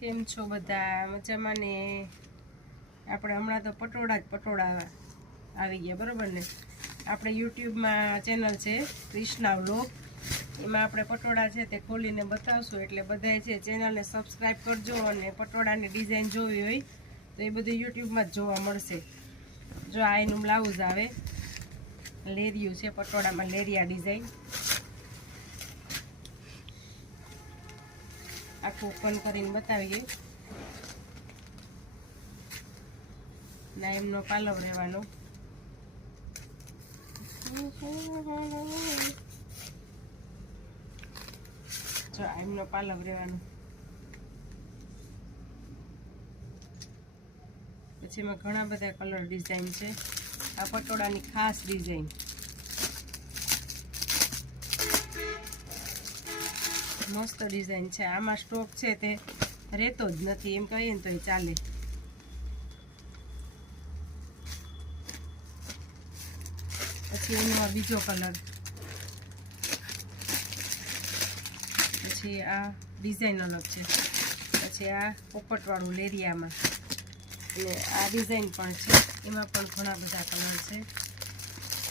કેમ છો બધા મજામાં ને? આપણે હમણાં તો પટોળા આવી ગયા બરોબર ને. આપણે યુટ્યુબમાં ચેનલ છે ક્રિષ્ના વ્લોગ, એમાં આપણે પટોળા છે તે ખોલીને બતાવશું, એટલે બધાએ છે ચેનલને સબસ્ક્રાઈબ કરજો અને પટોળાની ડિઝાઇન જોવી હોય તો એ બધું યુટ્યુબમાં જ જોવા મળશે. જો આ એનું બ્લાઉઝ આવે, લેરિયું છે પટોળામાં, લેરિયા ડિઝાઇન આખું ઓપન કરીને બતાવીએ. ના એમનો પાલવ રહેવાનો. જો એમનો પાલવ રહેવાનો. પછી એમાં ઘણા બધા કલર ડિઝાઇન છે. આ પટોળાની ખાસ ડિઝાઇન. મસ્ત ડિઝાઇન છે. આમાં સ્ટોક છે તે રહેતો જ નથી, એમ કહીએ ને તો એ ચાલે. પછી એનો બીજો કલર, પછી આ ડિઝાઇન અલગ છે, પછી આ પોપટવાળું લેરિયામાં, અને આ ડિઝાઇન પણ છે. એમાં પણ ઘણા બધા કલર છે.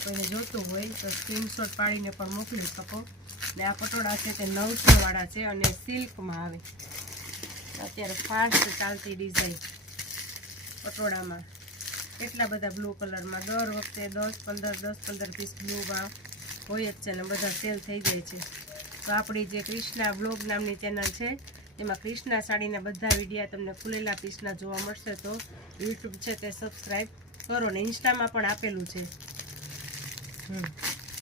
કોઈને જોતું હોય તો સ્ક્રીનશોટ પાડીને પણ મોકલી શકો. ને આ પટોળા છે તે 900 વાળા છે અને સિલ્કમાં આવે. અત્યારે ફાસ્ટ ચાલતી ડિઝાઇન પટોળામાં. કેટલા બધા બ્લુ કલરમાં, દર વખતે 10-15 પીસ બ્લુમાં હોય જ છે ને બધા સેલ થઈ જાય છે. તો આપણી જે ક્રિષ્ના બ્લોગ નામની ચેનલ છે તેમાં ક્રિષ્ના સાડીના બધા વિડીયા તમને ખુલેલા પીસના જોવા મળશે. તો યુટ્યુબ છે તે સબસ્ક્રાઈબ કરો ને ઇન્સ્ટામાં પણ આપેલું છે.